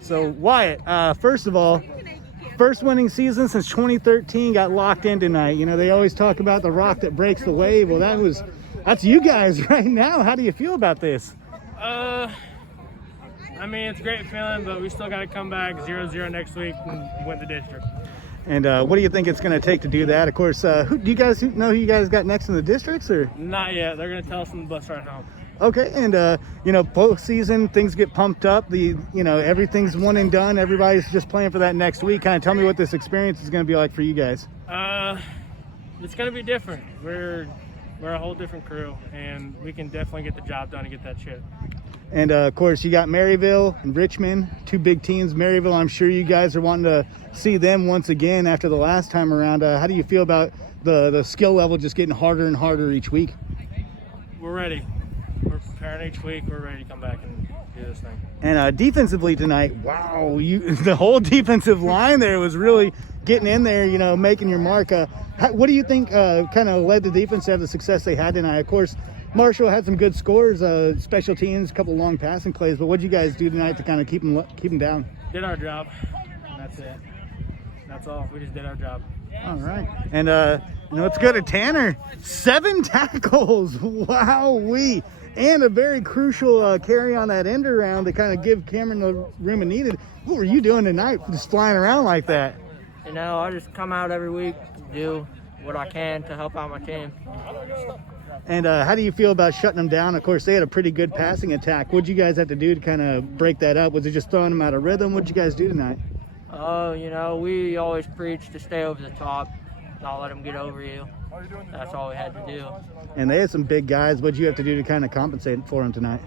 So Wyatt, first of all, first winning season since 2013, got locked in tonight. You know, they always talk about the rock that breaks the wave. Well, that's you guys right now. How do you feel about this? I mean, it's a great feeling, but we still got to come back 0-0 next week and win the district. And what do you think it's going to take to do that? Of course, do you guys know who you guys got next in the districts, or? Not yet. They're going to tell us on the bus right home. Okay, and you know, postseason, things get pumped up. Everything's one and done. Everybody's just playing for that next week. Kind of tell me what this experience is going to be like for you guys. It's going to be different. We're a whole different crew, and we can definitely get the job done and get that chip. And of course, you got Maryville and Richmond, two big teams. Maryville, I'm sure you guys are wanting to see them once again after the last time around. How do you feel about the skill level just getting harder and harder each week? We're ready. We're preparing each week. We're ready to come back and do this thing. And defensively tonight, wow, the whole defensive line there was really getting in there, you know, making your mark. What do you think kind of led the defense to have the success they had tonight? Of course, Marshall had some good scores, special teams, a couple long passing plays, but what did you guys do tonight to kind of keep them down? Did our job. That's it. That's all. We just did our job. All right. And let's go to Tanner. 7 tackles. Wow-wee. And a very crucial carry on that end around to kind of give Cameron the room it needed. What were you doing tonight, just flying around like that? You know, I just come out every week to do what I can to help out my team. And how do you feel about shutting them down? Of course, they had a pretty good passing attack. What did you guys have to do to kind of break that up? Was it just throwing them out of rhythm? What did you guys do tonight? You know, we always preach to stay over the top, not let them get over you. That's all we had to do. And they had some big guys. What did you have to do to kind of compensate for them tonight?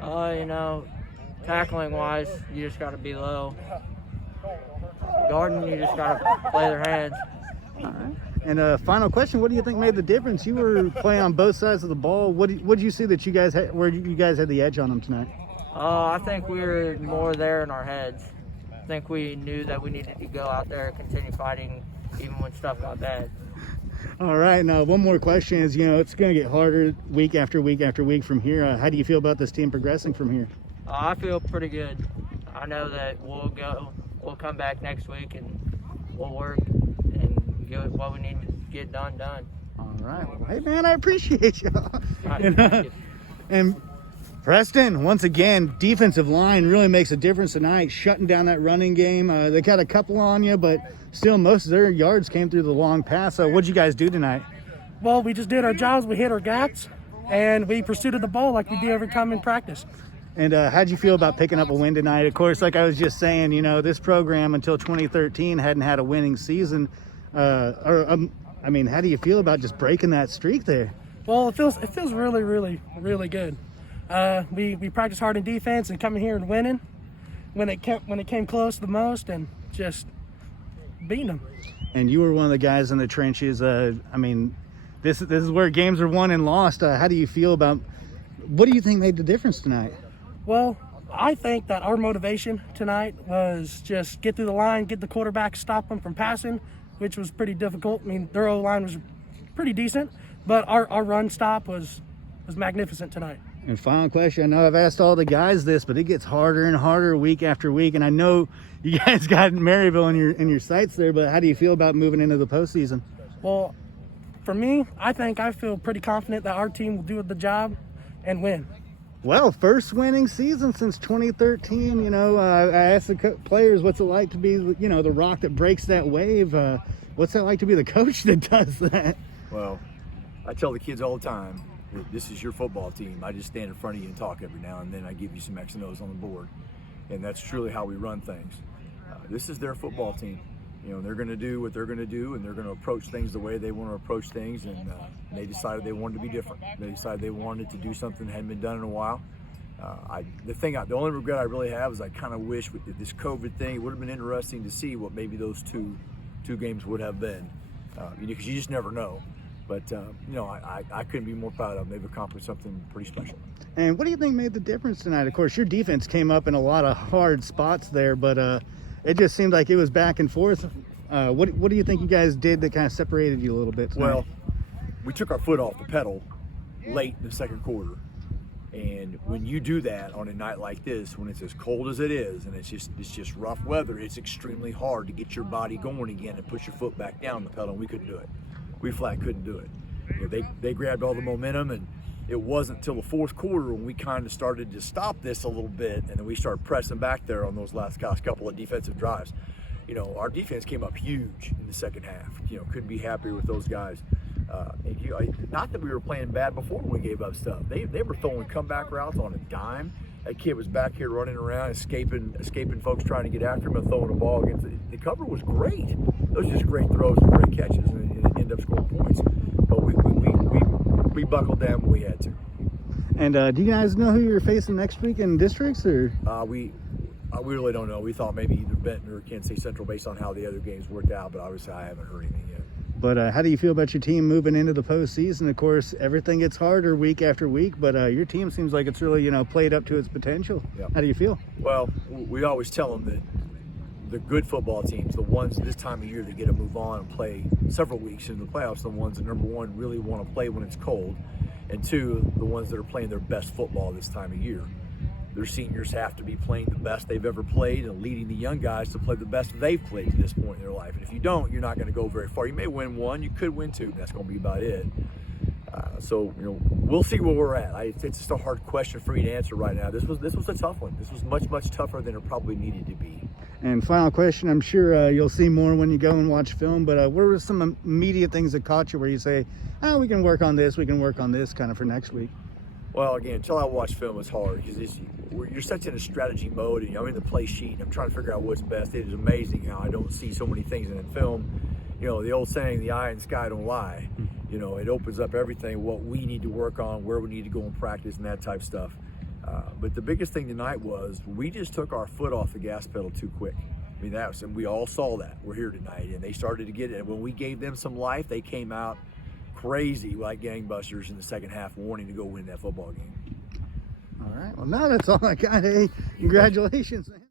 You know, tackling-wise, you just got to be low. Guarding, you just got to play their hands. All right. And final question, what do you think made the difference? You were playing on both sides of the ball. What did you see that you guys had, where you guys had the edge on them tonight? I think we were more there in our heads. I think we knew that we needed to go out there and continue fighting even when stuff got bad. All right, now one more question is, you know, it's going to get harder week after week after week from here. How do you feel about this team progressing from here? I feel pretty good. I know that we'll come back next week and we'll work and get what we need to get done. All right. Well, hey, man, I appreciate you. Right, and Preston, once again, defensive line really makes a difference tonight, shutting down that running game. They got a couple on you, but still most of their yards came through the long pass. So what'd you guys do tonight? Well, we just did our jobs. We hit our gaps, and we pursued the ball like we do every time in practice. And how'd you feel about picking up a win tonight? Of course, like I was just saying, you know, this program until 2013 hadn't had a winning season. I mean, how do you feel about just breaking that streak there? Well, it feels really, really, really good. We practiced hard in defense and coming here and winning when it came close the most and just beating them. And you were one of the guys in the trenches. I mean, this is where games are won and lost. How do you feel about? What do you think made the difference tonight? Well, I think that our motivation tonight was just get through the line, get the quarterback, stop them from passing, which was pretty difficult. I mean, their O-line was pretty decent, but our run stop was magnificent tonight. And final question, I know I've asked all the guys this, but it gets harder and harder week after week, and I know you guys got Maryville in your sights there, but how do you feel about moving into the postseason? Well, for me, I feel pretty confident that our team will do the job and win. Well, first winning season since 2013. You know, I asked the players, what's it like to be, you know, the rock that breaks that wave? What's it like to be the coach that does that? Well, I tell the kids all the time, this is your football team. I just stand in front of you and talk every now and then. I give you some X and O's on the board. And that's truly how we run things. This is their football team. You know, they're going to do what they're going to do, and they're going to approach things the way they want to approach things. And they decided they wanted to be different. They decided they wanted to do something that hadn't been done in a while. The only regret I really have is I kind of wish with this COVID thing, it would have been interesting to see what maybe those two games would have been, because you just never know. But, you know, I couldn't be more proud of them. They've accomplished something pretty special. And what do you think made the difference tonight? Of course, your defense came up in a lot of hard spots there, but it just seemed like it was back and forth. What do you think you guys did that kind of separated you a little bit tonight? Well, we took our foot off the pedal late in the second quarter. And when you do that on a night like this, when it's as cold as it is, and it's just rough weather, it's extremely hard to get your body going again and push your foot back down the pedal. And we couldn't do it. We flat couldn't do it. You know, they grabbed all the momentum, and it wasn't until the fourth quarter when we kind of started to stop this a little bit, and then we started pressing back there on those last couple of defensive drives. You know, our defense came up huge in the second half. You know, couldn't be happier with those guys. Not that we were playing bad before we gave up stuff. They were throwing comeback routes on a dime. That kid was back here running around, escaping folks trying to get after him and throwing a ball against the cover was great. Those are just great throws and great catches, and it ended up scoring points. But we buckled down when we had to. And do you guys know who you're facing next week in districts, or? We really don't know. We thought maybe either Benton or Kansas State Central based on how the other games worked out, but obviously I haven't heard anything yet. But how do you feel about your team moving into the postseason? Of course, everything gets harder week after week, but your team seems like it's really, played up to its potential. Yep. How do you feel? Well, we always tell them that the good football teams, the ones this time of year that get to move on and play several weeks in the playoffs, the ones that, number one, really want to play when it's cold, and two, the ones that are playing their best football this time of year. Their seniors have to be playing the best they've ever played and leading the young guys to play the best they've played to this point in their life. And if you don't, you're not going to go very far. You may win one, you could win two. That's going to be about it. So we'll see where we're at. It's just a hard question for me to answer right now. This was a tough one. This was much tougher than it probably needed to be. And final question, I'm sure you'll see more when you go and watch film, but what were some immediate things that caught you where you say, we can work on this, kind of for next week? Well, again, until I watch film, it's hard because you're such in a strategy mode, and I'm in the play sheet, and I'm trying to figure out what's best. It is amazing how I don't see so many things in film. The old saying, the eye and sky don't lie. It opens up everything, what we need to work on, where we need to go and practice, and that type stuff. But the biggest thing tonight was we just took our foot off the gas pedal too quick. And we all saw that. We're here tonight, and they started to get it. And when we gave them some life, they came out crazy like gangbusters in the second half, wanting to go win that football game. All right. Well, now that's all I got. Hey, congratulations, man.